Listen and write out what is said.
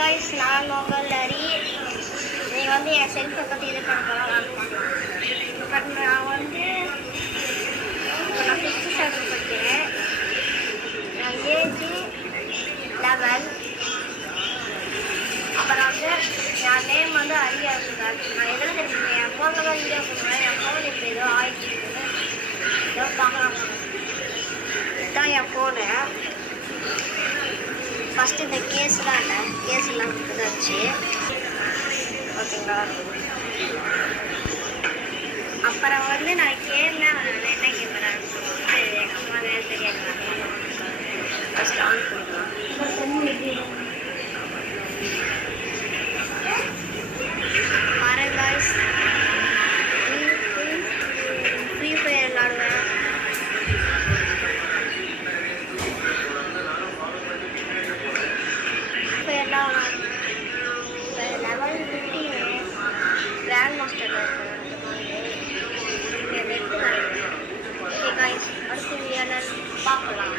Guys நான் உங்கள் ஹரி. நீங்கள் வந்து என் செல்ஃபை பற்றி இது பண்ண போகலாம். பட் நான் வந்து இப்போ நான் 5th ஸ்டாண்டர்ட் படிக்கிறேன். நான் ஏஜ் 11. அப்புறம் வந்து என் நேம் வந்து ஹரியா இருக்குங்க. நான் எதில் தெரிஞ்சுக்கேன் என் ஃபோனில் தான் வீடியோ பண்ணுவேன். என் ஃபோன் இப்போ ஏதோ ஆயிடுச்சு. ஏதோ பார்க்கலாம். இதுதான் என் ஃபோனு. ஃபஸ்ட்டு இந்த கேஸ்லாம் இல்லை, கேஸ்லாம் கொடுத்தாச்சு. ஓகேங்களா? அப்புறம் வந்து நான் கேம்லாம் என்ன கேம் எங்கள் அம்மா வேறு தெரியாது. ஃபஸ்ட்டு ஆன் பண்ணிக்கலாம். பாருங்க காய்ஸ், ஃப்ரீ ஃபயர் விளாடுவேன். Level 15 grand master okay guys, அடுத்த வீடியோவில் பார்க்கலாம்.